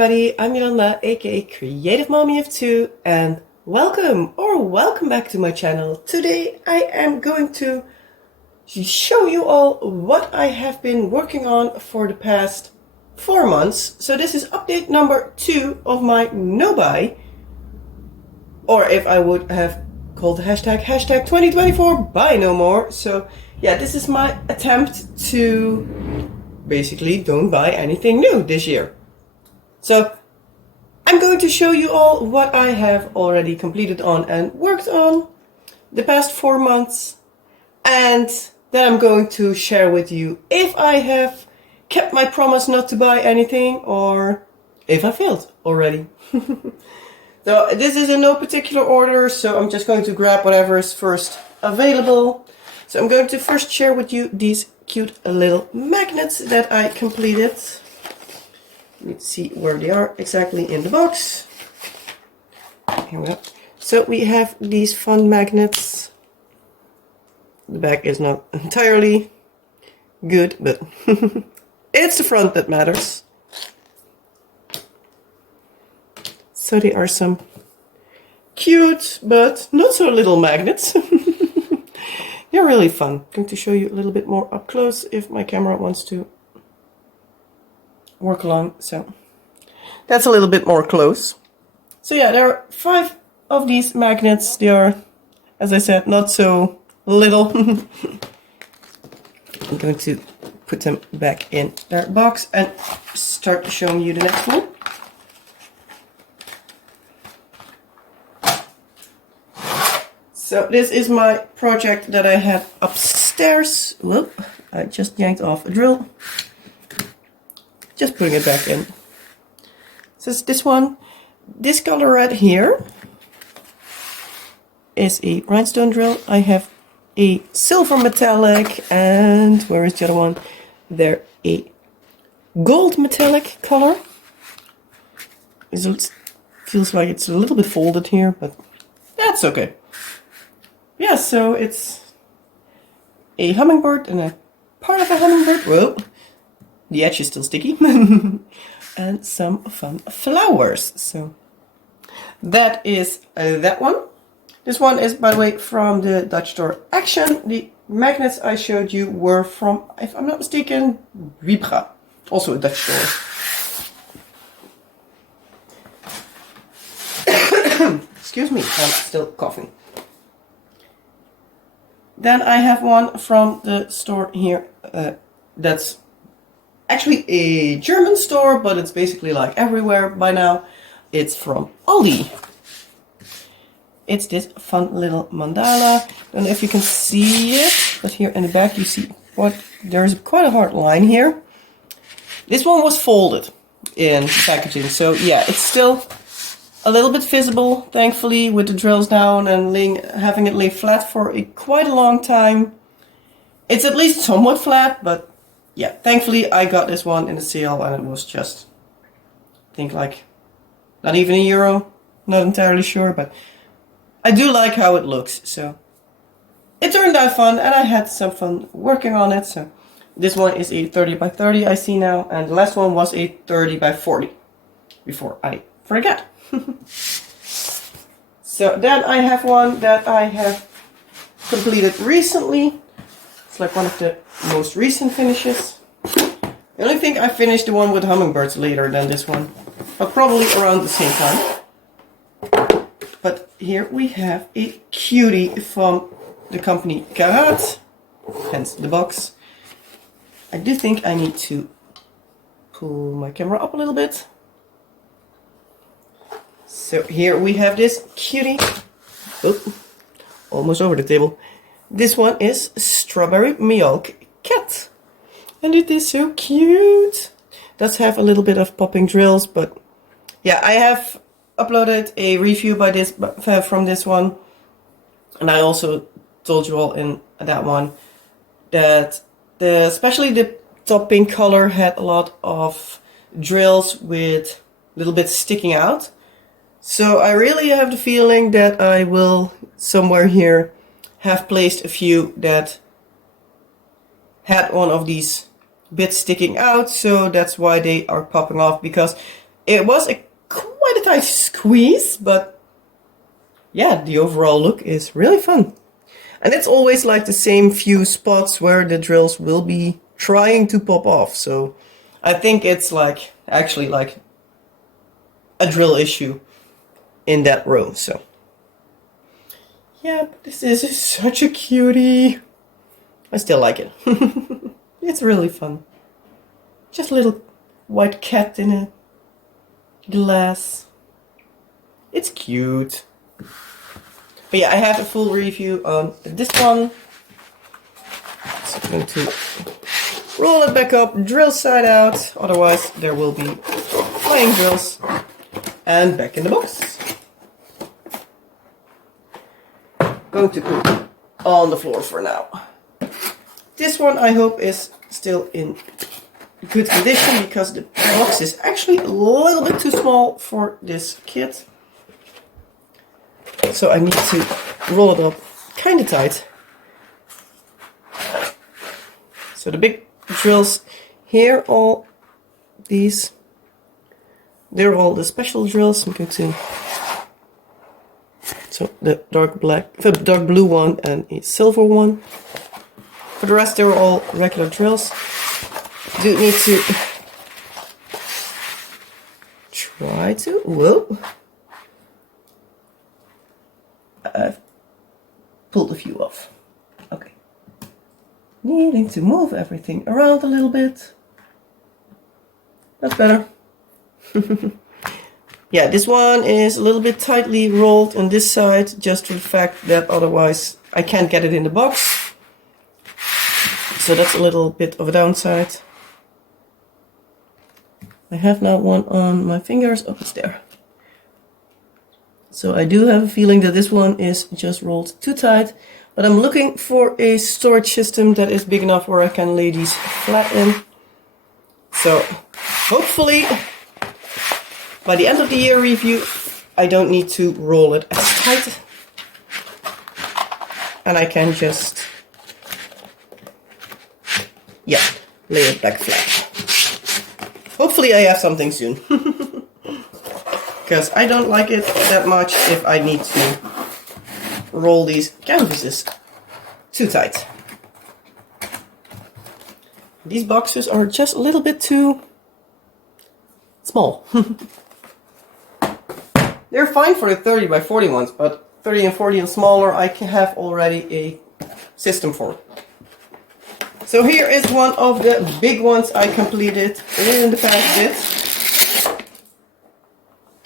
everybody, I'm Jolanda, aka Creative Mommy of Two, and welcome back to my channel. Today I am going to show you all what I have been working on for the past 4 months. So this is update number 2 of my no buy, or if I would have called the hashtag 2024 buy no more. So yeah, this is my attempt to basically don't buy anything new this year. So I'm going to show you all what I have already completed on and worked on the past 4 months, and then I'm going to share with you if I have kept my promise not to buy anything or if I failed already. So this is in no particular order, so I'm just going to grab whatever is first available. So I'm going to first share with you these cute little magnets that I completed. Let's see where they are exactly in the box. Here we go. So we have these fun magnets. The back is not entirely good, but it's the front that matters. So they are some cute but not so little magnets. They're really fun. I'm going to show you a little bit more up close if my camera wants to work along. So that's a little bit more close. So yeah, there are 5 of these magnets. They are, as I said, not so little. I'm going to put them back in their box and start showing you the next one. So this is my project that I had upstairs. Whoop, I just yanked off a drill. Just putting it back in. So this one, this color right here is a rhinestone drill. I have a silver metallic, and where is the other one? There, a gold metallic color. It feels like it's a little bit folded here, but that's okay. Yeah, so it's a hummingbird and a part of a hummingbird. Whoa. The edge is still sticky. And some fun flowers. So that is that one. This one is, by the way, from the Dutch store Action. The magnets I showed you were from, if I'm not mistaken, Vibra. Also a Dutch store. Excuse me, I'm still coughing. Then I have one from the store here that's actually a German store, but it's basically like everywhere by now. It's from Aldi. It's this fun little mandala. Don't know if you can see it, but here in the back you see what there's quite a hard line here. This one was folded in packaging, so yeah, it's still a little bit visible, thankfully, with the drills down and having it lay flat for quite a long time. It's at least somewhat flat, but yeah, thankfully I got this one in a sale and it was just, I think like, not even €1, not entirely sure, but I do like how it looks, so it turned out fun and I had some fun working on it. So this one is a 30 by 30 I see now, and the last one was a 30 by 40, before I forget. So then I have one that I have completed recently. It's like one of the most recent finishes. I only think I finished the one with hummingbirds later than this one, but probably around the same time. But here we have a cutie from the company Karat, hence the box. I do think I need to pull my camera up a little bit. So here we have this cutie. Oh, almost over the table. This one is Strawberry Milk Cat. And it is so cute. Does have a little bit of popping drills, but yeah, I have uploaded a review from this one. And I also told you all in that one that especially the top pink color had a lot of drills with little bits sticking out. So I really have the feeling that I will somewhere here have placed a few that had one of these bits sticking out, so that's why they are popping off, because It was quite a tight squeeze, but yeah, the overall look is really fun. And it's always like the same few spots where the drills will be trying to pop off. So I think it's like actually like a drill issue in that row. So yeah, but this is such a cutie. I still like it. It's really fun. Just a little white cat in a glass. It's cute. But yeah, I have a full review on this one. So I'm going to roll it back up, drill side out, otherwise there will be flying drills. And back in the box. Going to put it on the floor for now. This one I hope is still in good condition because the box is actually a little bit too small for this kit. So I need to roll it up kind of tight. So the big drills here, all these, they're all the special drills. I'm going to, so the dark blue one and a silver one. For the rest, they're all regular drills. Do need to try to, whoa. I've pulled a few off. Okay. Needing to move everything around a little bit. That's better. Yeah, this one is a little bit tightly rolled on this side, just for the fact that otherwise I can't get it in the box. So that's a little bit of a downside. I have now one on my fingers. Oh, it's there. So I do have a feeling that this one is just rolled too tight, but I'm looking for a storage system that is big enough where I can lay these flat in. So hopefully by the end of the year review, I don't need to roll it as tight. And I can just, yeah, lay it back flat. Hopefully I have something soon. Because I don't like it that much if I need to roll these canvases too tight. These boxes are just a little bit too small. They're fine for the 30 by 40 ones, but 30 and 40 and smaller I can have already a system for. So here is one of the big ones I completed in the past bit.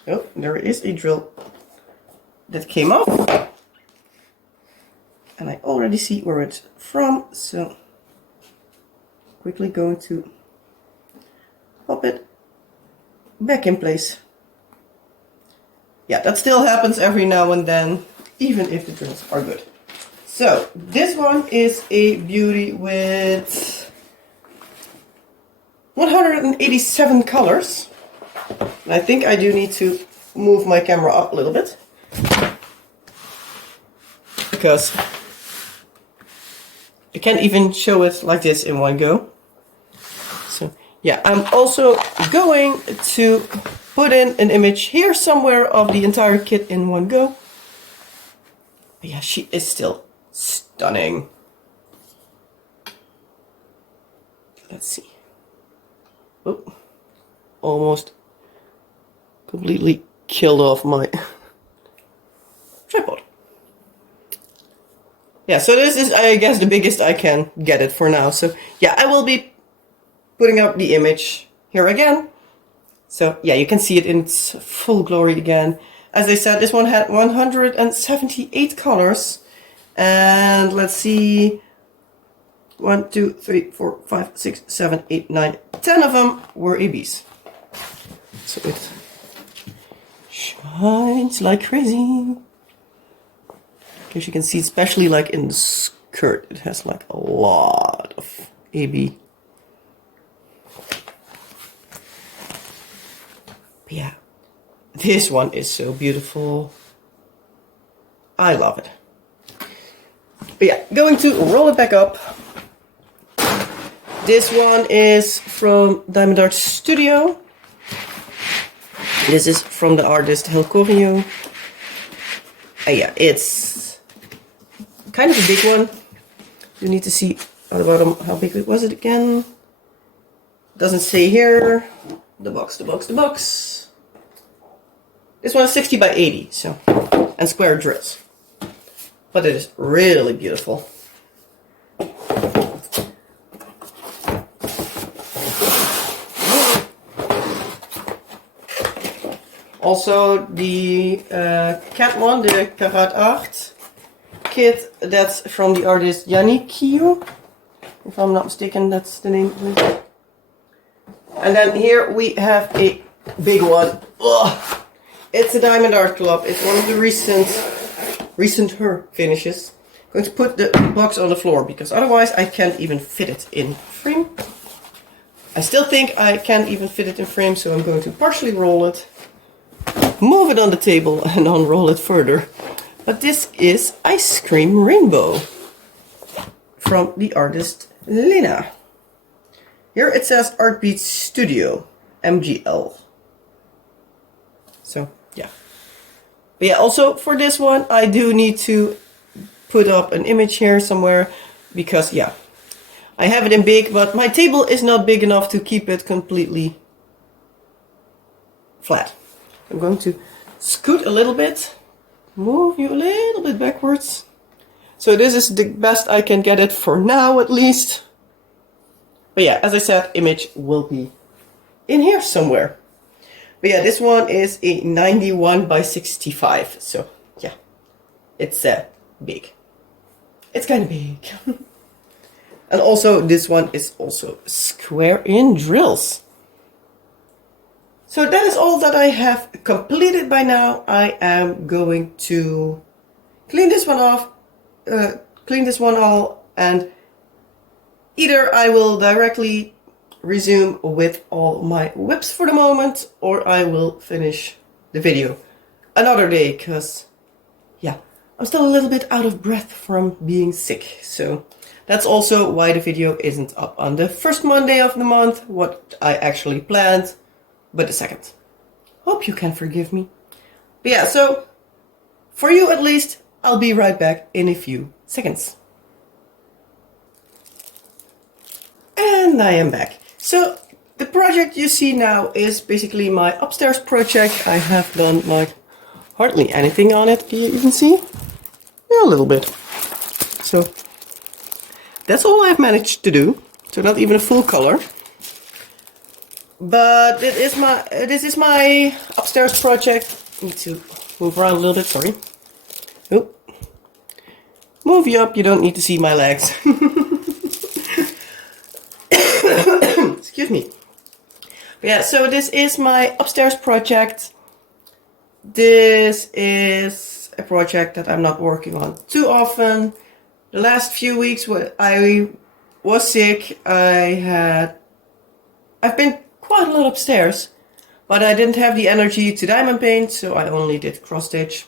Oh, there is a drill that came off. And I already see where it's from, so quickly going to pop it back in place. Yeah, that still happens every now and then, even if the drills are good. So, this one is a beauty with 187 colors. And I think I do need to move my camera up a little bit. Because I can't even show it like this in one go. So, yeah, I'm also going to put in an image here somewhere of the entire kit in one go. But yeah, she is still stunning. Let's see. Oh, almost completely killed off my tripod. Yeah, so this is, I guess, the biggest I can get it for now. So yeah, I will be putting up the image here again. So yeah, you can see it in its full glory again. As I said, this one had 178 colors. And let's see, 1, 2, 3, 4, 5, 6, 7, 8, 9, 10 of them were ABs. So it shines like crazy. As you can see, especially like in the skirt, it has like a lot of AB. But yeah, this one is so beautiful. I love it. But yeah, going to roll it back up. This one is from Diamond Art Studio. This is from the artist Helcorio. Yeah, it's kind of a big one. You need to see at the bottom how big it was it again. Doesn't say here. The box. This one is 60 by 80, so, and square drills. But it is really beautiful. Also the cat one, the Karat Art kit, that's from the artist Yannick Kio. If I'm not mistaken, that's the name of it. And then here we have a big one. Ugh. It's a Diamond Art Club. It's one of the recent finishes. I'm going to put the box on the floor because otherwise I can't even fit it in frame. I still think I can't even fit it in frame, so I'm going to partially roll it, move it on the table and unroll it further. But this is Ice Cream Rainbow from the artist Lena. Here it says Art Beats Studio MGL. So yeah. But yeah, also for this one I do need to put up an image here somewhere because yeah, I have it in big, but my table is not big enough to keep it completely flat. I'm going to scoot a little bit, move you a little bit backwards. So this is the best I can get it for now at least. But yeah, as I said, image will be in here somewhere. But yeah, this one is a 91 by 65. So yeah, it's big. It's kind of big. And also this one is also square in drills. So that is all that I have completed by now. I am going to clean this one off, clean this one all, and either I will directly resume with all my whips for the moment, or I will finish the video another day, because yeah, I'm still a little bit out of breath from being sick. So that's also why the video isn't up on the first Monday of the month, what I actually planned, but the second. Hope you can forgive me. But yeah, so for you at least, I'll be right back in a few seconds. And I am back. So the project you see now is basically my upstairs project. I have done like hardly anything on it. Can you even see? Yeah, a little bit. So that's all I've managed to do. So not even a full color. But this is my upstairs project. I need to move around a little bit, sorry. Oh. Move you up, you don't need to see my legs. Excuse me. But yeah, so this is my upstairs project. This is a project that I'm not working on too often. The last few weeks when I was sick, I've been quite a lot upstairs, but I didn't have the energy to diamond paint, so I only did cross stitch.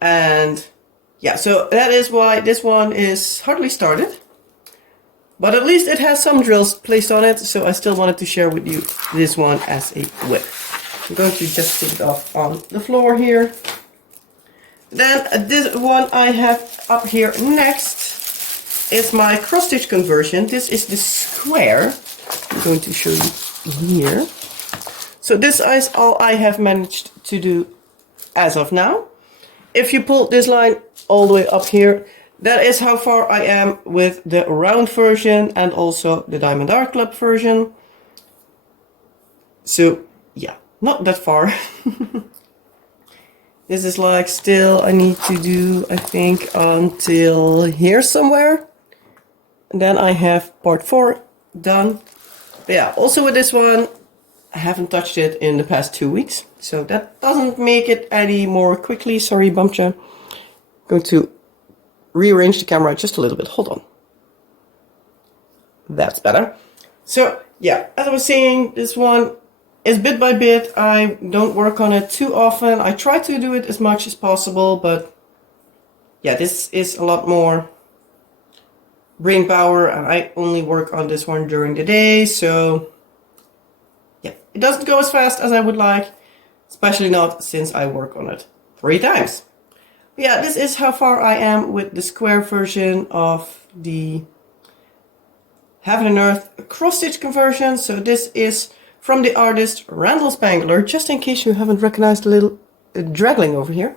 And yeah, so that is why this one is hardly started. But at least it has some drills placed on it, so I still wanted to share with you this one as a whip. I'm going to just put it off on the floor here. Then this one I have up here next is my cross stitch conversion. This is the square. I'm going to show you here. So this is all I have managed to do as of now. If you pull this line all the way up here, that is how far I am with the round version and also the Diamond Art Club version. So yeah, not that far. This is like still I need to do, I think, until here somewhere. And then I have part 4 done. But yeah, also with this one, I haven't touched it in the past 2 weeks. So that doesn't make it any more quickly. Sorry, Bumpcha. I'm going to rearrange the camera just a little bit. Hold on. That's better. So yeah, as I was saying, this one is bit by bit. I don't work on it too often. I try to do it as much as possible, but yeah, this is a lot more brain power, and I only work on this one during the day, so yeah, it doesn't go as fast as I would like, especially not since I work on it 3 times. Yeah, this is how far I am with the square version of the Heaven and Earth cross-stitch conversion. So this is from the artist Randall Spangler, just in case you haven't recognized the little draggling over here.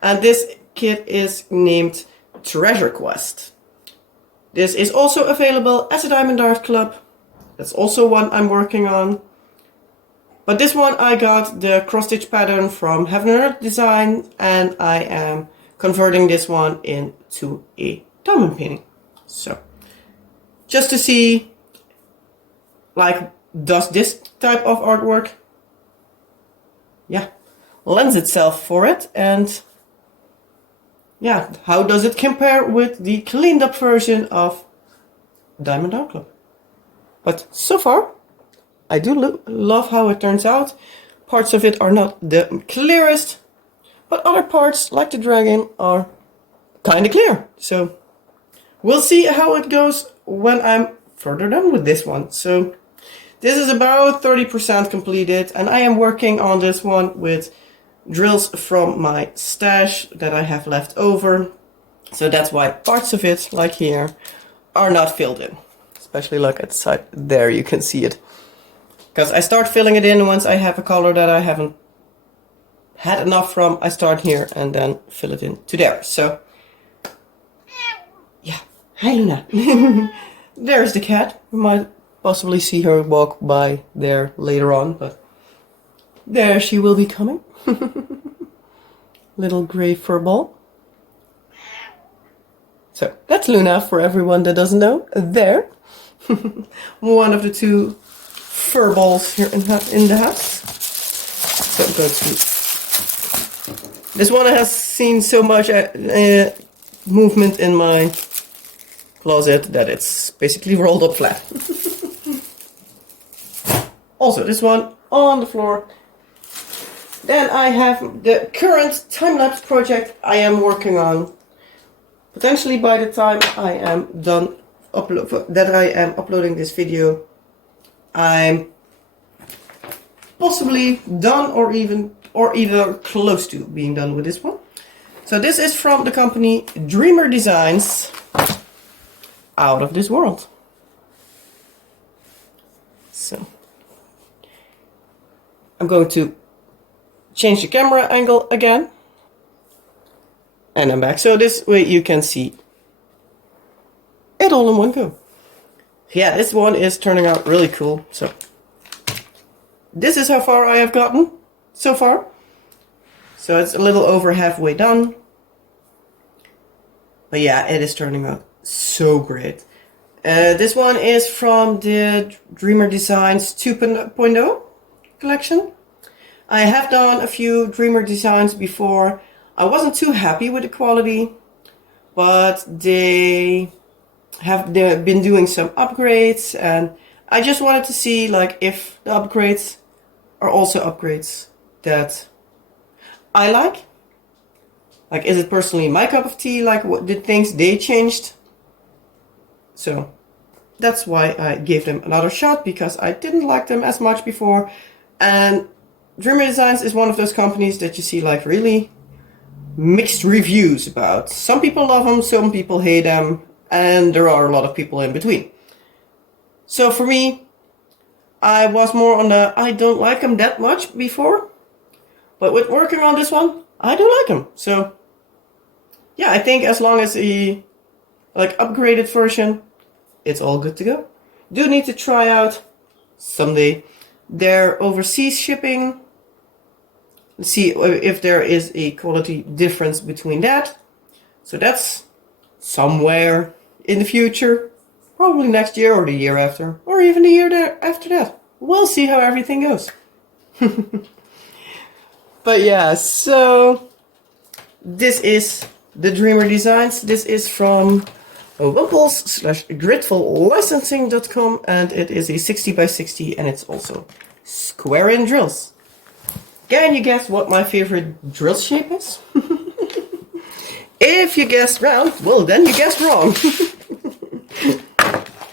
And this kit is named Treasure Quest. This is also available as a Diamond Art Club. That's also one I'm working on. But this one I got the cross-stitch pattern from Heaven and Earth Design, and I am converting this one into a diamond painting. So, just to see, like, does this type of artwork, yeah, lends itself for it, and yeah, how does it compare with the cleaned up version of Diamond Art Club? But so far, I do love how it turns out. Parts of it are not the clearest, but other parts, like the dragon, are kind of clear. So we'll see how it goes when I'm further done with this one. So this is about 30% completed, and I am working on this one with drills from my stash that I have left over. So that's why parts of it, like here, are not filled in. Especially like at the side there, you can see it. Because I start filling it in once I have a color that I haven't had enough from. I start here and then fill it in to there. So, yeah. Hi, Luna. There's the cat. You might possibly see her walk by there later on, but there she will be coming. Little gray fur ball. So, that's Luna for everyone that doesn't know. There. One of the 2 fur balls here in the house. So I'm going to... This one has seen so much movement in my closet that it's basically rolled up flat. Also, this one on the floor. Then I have the current time-lapse project I am working on. Potentially by the time I am done uploading this video, I'm possibly done or either close to being done with this one. So this is from the company Dreamer Designs. Out of this world. So I'm going to change the camera angle again. And I'm back. So this way you can see it all in one go. Yeah, this one is turning out really cool. So this is how far I have gotten so far. So it's a little over halfway done. But yeah, it is turning out so great. This one is from the Dreamer Designs 2.0 collection. I have done a few Dreamer Designs before. I wasn't too happy with the quality, but they've been doing some upgrades, and I just wanted to see like if the upgrades are also upgrades that I like. Like, is it personally my cup of tea? Like, what the things they changed? So that's why I gave them another shot, because I didn't like them as much before. And Dreamer Designs is one of those companies that you see like really mixed reviews about. Some people love them, some people hate them, and there are a lot of people in between. So for me, I was more on the I don't like them that much before, but with working on this one, I do like them. So yeah, I think as long as the like upgraded version, it's all good to go. Do need to try out someday their overseas shipping. See if there is a quality difference between that. So that's somewhere in the future, probably next year or the year after, or even the year after that. We'll see how everything goes. But yeah, so this is the Dreamer Designs. This is from Wimples/gridfullicensing.com, and it is a 60 by 60, and it's also square in drills. Can you guess what my favorite drill shape is? If you guessed round, well then you guessed wrong.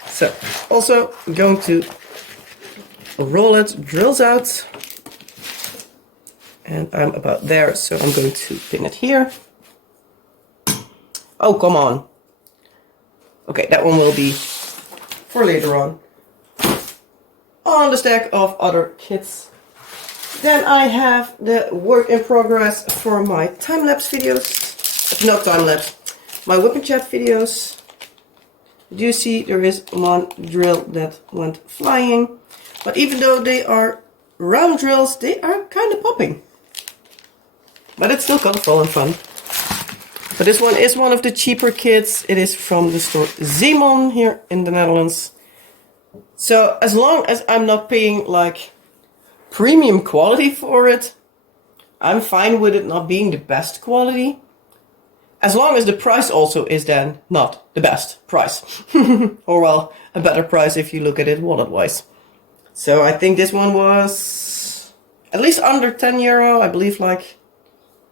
So, also I'm going to roll it, drills out. And I'm about there, so I'm going to pin it here. Oh, come on. Okay, that one will be for later on the stack of other kits. Then I have the work in progress for my time-lapse videos. Not time-lapse, my whip and chat videos. Do you see there is one drill that went flying? But even though they are round drills, they are kind of popping. But it's still colorful and fun. But this one is one of the cheaper kits. It is from the store Zeemon here in the Netherlands. So as long as I'm not paying like premium quality for it, I'm fine with it not being the best quality. As long as the price also is then not the best price. Or well, a better price if you look at it wallet-wise. So I think this one was at least under 10 euro. I believe like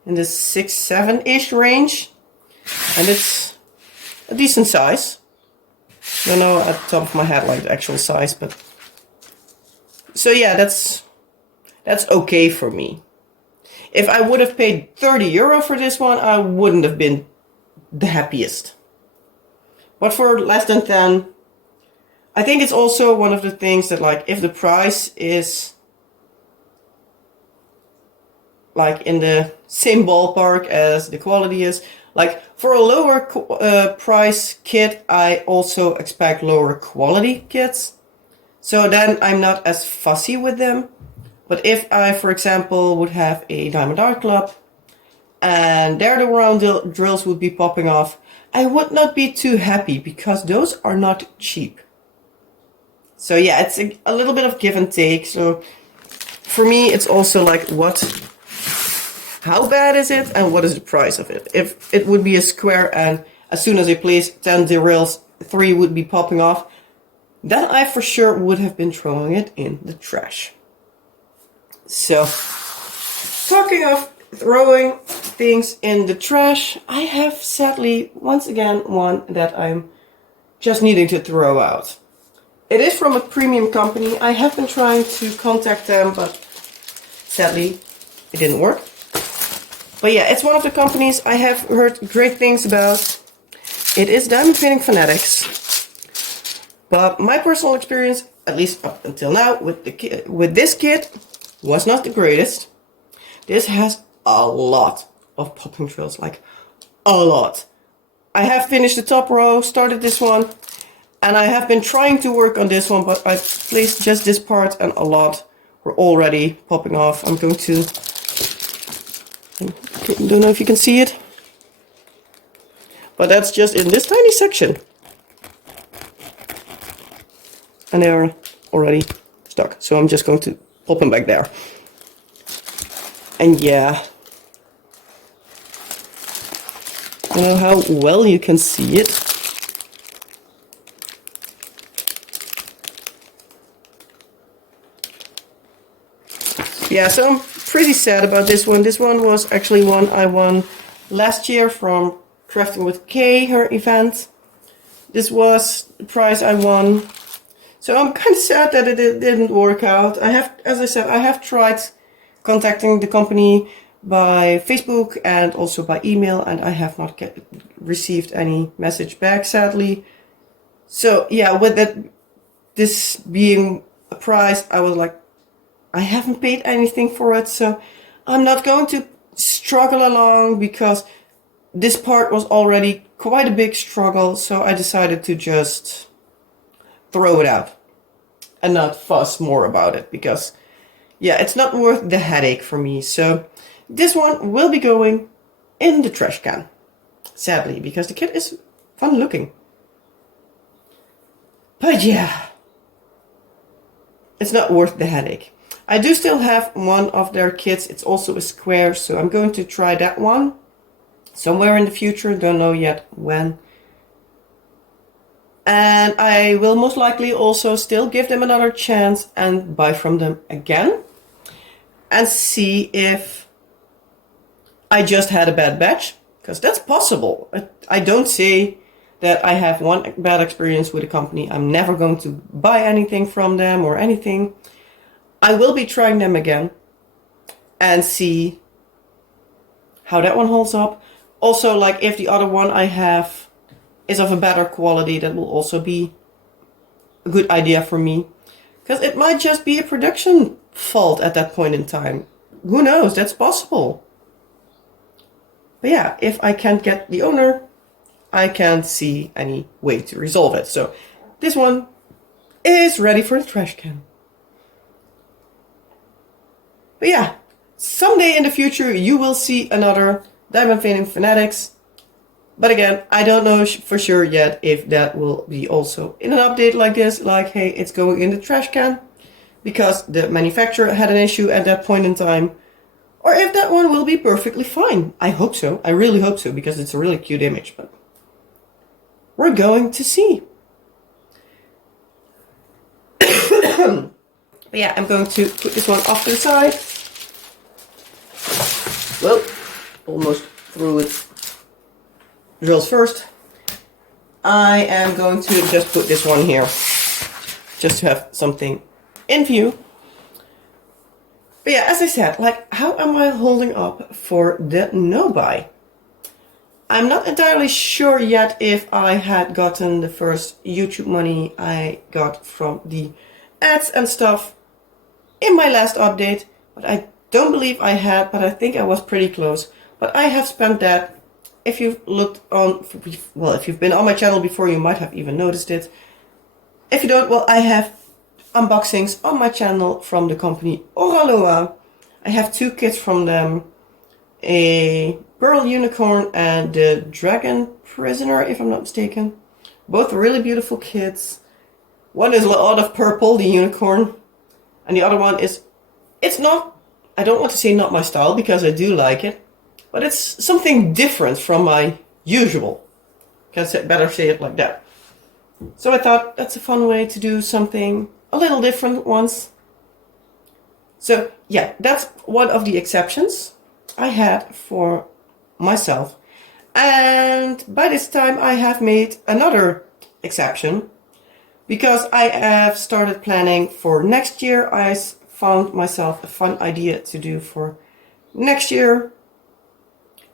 in the 6-7-ish range. And it's a decent size. I don't know at the top of my head like the actual size, but so yeah, that's okay for me. If I would have paid 30 euro for this one, I wouldn't have been the happiest. But for less than 10, I think it's also one of the things that like if the price is like in the same ballpark as the quality is, like for a lower price kit, I also expect lower quality kits. So then I'm not as fussy with them. But if I, for example, would have a Diamond Art Club and there the round drills would be popping off, I would not be too happy because those are not cheap. So yeah, it's a little bit of give and take. So for me, it's also like how bad is it and what is the price of it? If it would be a square and as soon as I place 10 drills, 3 would be popping off, then I for sure would have been throwing it in the trash. So, talking of throwing things in the trash, I have sadly once again one that I'm just needing to throw out. It is from a premium company. I have been trying to contact them, but sadly it didn't work. But yeah, it's one of the companies I have heard great things about. It is Diamond Painting Fanatics. But my personal experience, at least up until now, with this kit was not the greatest. This has a lot of popping drills, like a lot. I have finished the top row, started this one, and I have been trying to work on this one, but I placed just this part and a lot were already popping off. I'm going to, I don't know if you can see it, but that's just in this tiny section. And they are already stuck, so I'm just going to pop them back there. And yeah, I don't know how well you can see it. Yeah, so I'm pretty sad about this one. This one was actually one I won last year from Crafting with Kay, her event. This was the prize I won. So I'm kind of sad that it didn't work out. I have, as I said, I have tried contacting the company by Facebook and also by email, and I have not received any message back, sadly. So yeah, with this being a prize, I was like, I haven't paid anything for it, so I'm not going to struggle along because this part was already quite a big struggle, so I decided to just throw it out and not fuss more about it because yeah, it's not worth the headache for me. So this one will be going in the trash can, sadly, because the kit is fun looking. But yeah, it's not worth the headache. I do still have one of their kits. It's also a square, so I'm going to try that one somewhere in the future. Don't know yet when. And I will most likely also still give them another chance and buy from them again. And see if I just had a bad batch. Because that's possible. I don't say that I have one bad experience with a company. I'm never going to buy anything from them or anything. I will be trying them again and see how that one holds up. Also, like if the other one I have is of a better quality, that will also be a good idea for me. Because it might just be a production fault at that point in time. Who knows? That's possible. But yeah, if I can't get the owner, I can't see any way to resolve it. So this one is ready for the trash can. But yeah, someday in the future you will see another Diamond Painting Fanatics. But again, I don't know for sure yet if that will be also in an update like this, like, hey, it's going in the trash can because the manufacturer had an issue at that point in time, or if that one will be perfectly fine. I hope so. I really hope so, because it's a really cute image, but we're going to see. But yeah, I'm going to put this one off to the side. Well, almost through it. Drills first. I am going to just put this one here, just to have something in view. But yeah, as I said, like, how am I holding up for the no-buy? I'm not entirely sure yet if I had gotten the first YouTube money I got from the ads and stuff in my last update, but I don't believe I had, but I think I was pretty close. But I have spent that. If you've looked on, well, if you've been on my channel before, you might have even noticed it. If you don't, well, I have unboxings on my channel from the company Oraloa. I have 2 kits from them, a Pearl Unicorn and the Dragon Prisoner, if I'm not mistaken. Both really beautiful kits. One is a lot of purple, the unicorn, and the other one is, it's not, I don't want to say not my style, because I do like it. But it's something different from my usual. Can better say it like that. So I thought that's a fun way to do something a little different once. So yeah, that's one of the exceptions I had for myself. And by this time I have made another exception. Because I have started planning for next year. I found myself a fun idea to do for next year.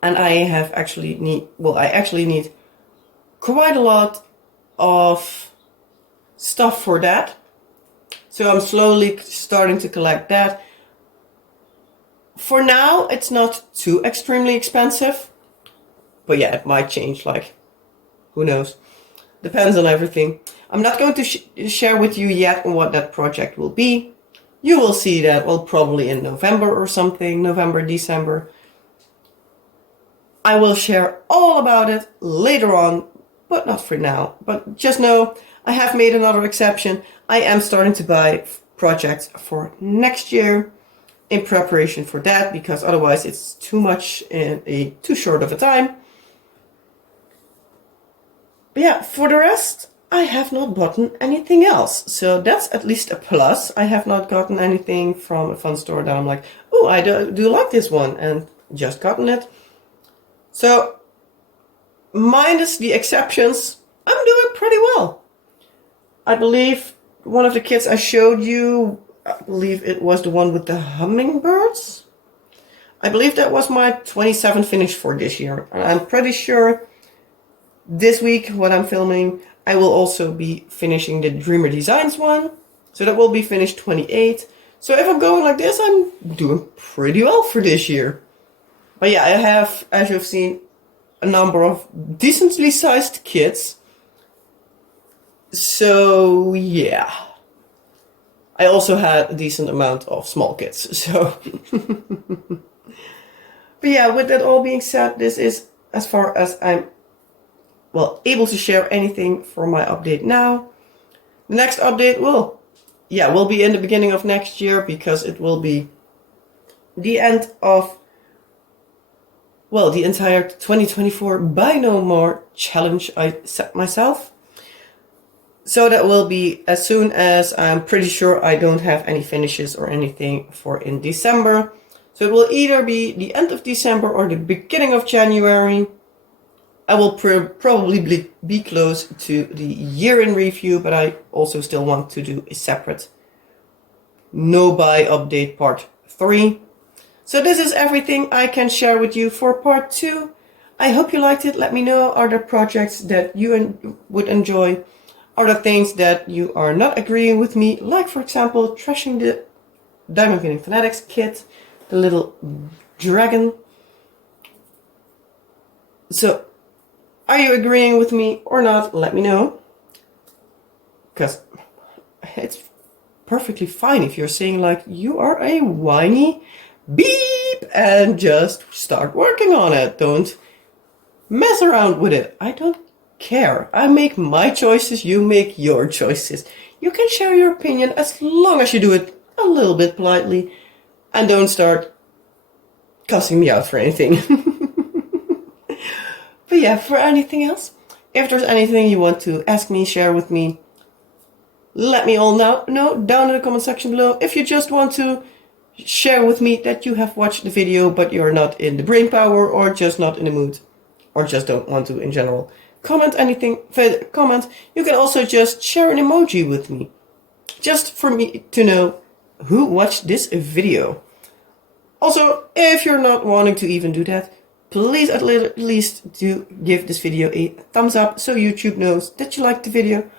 And I actually need quite a lot of stuff for that. So I'm slowly starting to collect that. For now, it's not too extremely expensive. But yeah, it might change, like, who knows. Depends on everything. I'm not going to share with you yet what that project will be. You will see that, well, probably in November or something, November, December. I will share all about it later on, but not for now. But just know, I have made another exception. I am starting to buy projects for next year in preparation for that, because otherwise it's too much in too short of a time. But yeah, for the rest, I have not bought anything else. So that's at least a plus. I have not gotten anything from a fun store that I'm like, oh, I do like this one, and just gotten it. So, minus the exceptions, I'm doing pretty well. I believe one of the kits I showed you, I believe it was the one with the hummingbirds. I believe that was my 27 finish for this year. And I'm pretty sure this week, when I'm filming, I will also be finishing the Dreamer Designs one. So that will be finished 28. So if I'm going like this, I'm doing pretty well for this year. But yeah, I have, as you've seen, a number of decently sized kits. So yeah. I also had a decent amount of small kits. So but yeah, with that all being said, this is as far as I'm, well, able to share anything for my update now. The next update will be in the beginning of next year, because it will be the end of, well, the entire 2024 Buy No More challenge I set myself. So that will be as soon as I'm pretty sure I don't have any finishes or anything for in December. So it will either be the end of December or the beginning of January. I will probably be close to the year in review, but I also still want to do a separate no buy update part 3. So this is everything I can share with you for part 2. I hope you liked it. Let me know, are there projects that you would enjoy? Are there things that you are not agreeing with me? Like, for example, trashing the Diamond Painting Fanatics kit, the little dragon. So, are you agreeing with me or not? Let me know. Because it's perfectly fine if you're saying like, you are a whiny beep, and just start working on it. Don't mess around with it. I don't care. I make my choices, you make your choices. You can share your opinion as long as you do it a little bit politely and don't start cussing me out for anything. But yeah, for anything else, if there's anything you want to ask me, share with me, let me all know down in the comment section below. If you just want to share with me that you have watched the video but you're not in the brain power, or just not in the mood, or just don't want to in general, comment anything, comment. You can also just share an emoji with me, just for me to know who watched this video. Also, if you're not wanting to even do that, please at least do give this video a thumbs up so YouTube knows that you liked the video.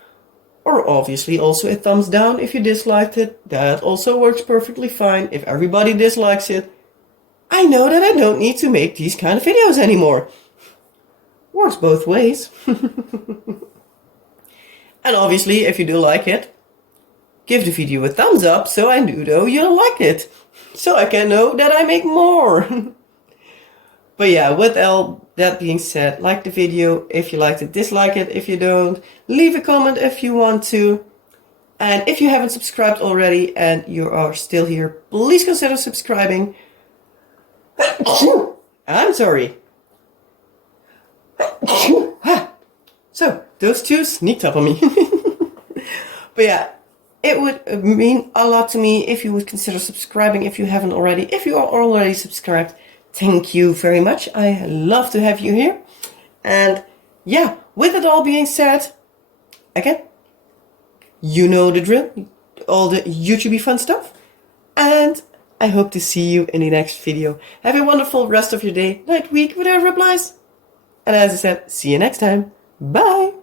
Or obviously also a thumbs down if you disliked it. That also works perfectly fine. If everybody dislikes it, I know that I don't need to make these kind of videos anymore. Works both ways. And obviously, if you do like it, give the video a thumbs up so I know you like it. So I can know that I make more. But yeah, with all that being said, like the video if you liked it, dislike it if you don't, leave a comment if you want to. And if you haven't subscribed already and you are still here, please consider subscribing. I'm sorry. So, those two sneaked up on me. But yeah, it would mean a lot to me if you would consider subscribing if you haven't already. If you are already subscribed, thank you very much. I love to have you here. And yeah, with it all being said, again, you know the drill, all the YouTube fun stuff. And I hope to see you in the next video. Have a wonderful rest of your day, night, week, whatever applies. And as I said, see you next time. Bye!